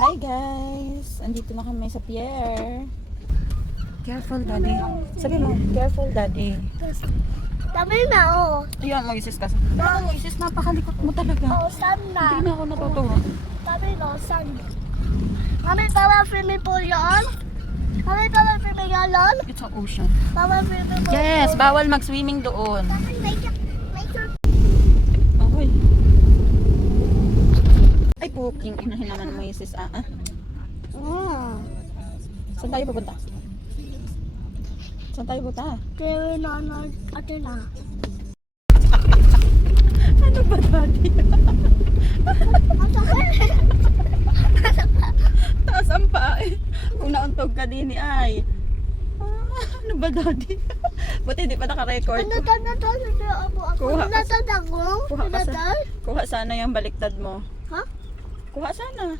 Hi guys! Andito na kami sa pier. Careful daddy. Sabi mo, careful daddy. Dami na, oh. Ayan, mag-isis ka. Bakit mag-isis? Napakalikot mo talaga. Oh, saan na? Hindi na ako natutuwa. Dami na, saan? Mami, tama swimming pool yan? Mami, tama swimming lol? It's an ocean. Tama swimming pool. Yes, bawal mag-swimming doon. May Ay, puking. Inahin naman mo yung sis. Ah, ah. Mm. Saan tayo pupunta? Saan tayo pupunta? Kaya na, na, ate na. Ano ba daddy? Taas ang paa eh. Kung nauntog ka din ay. Ah, ano ba daddy? Buti hindi pa naka-record. Ano ta na ta na ako Kuha ka ta na? Kuha ka sana yung baliktad mo. Ha? Kuha sana.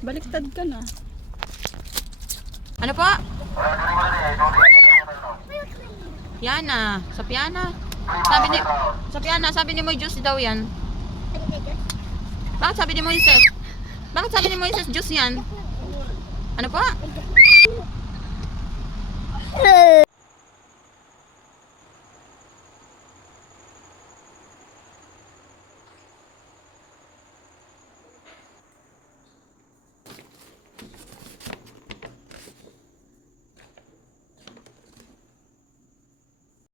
Baliktad ka na. Ano po? Yana. Sa Piana. Sabi ni... Sa Piana, sabi ni mo juice daw yan. Bakit sabi ni Moises? Bakit sabi ni Moises juice yan? Ano po?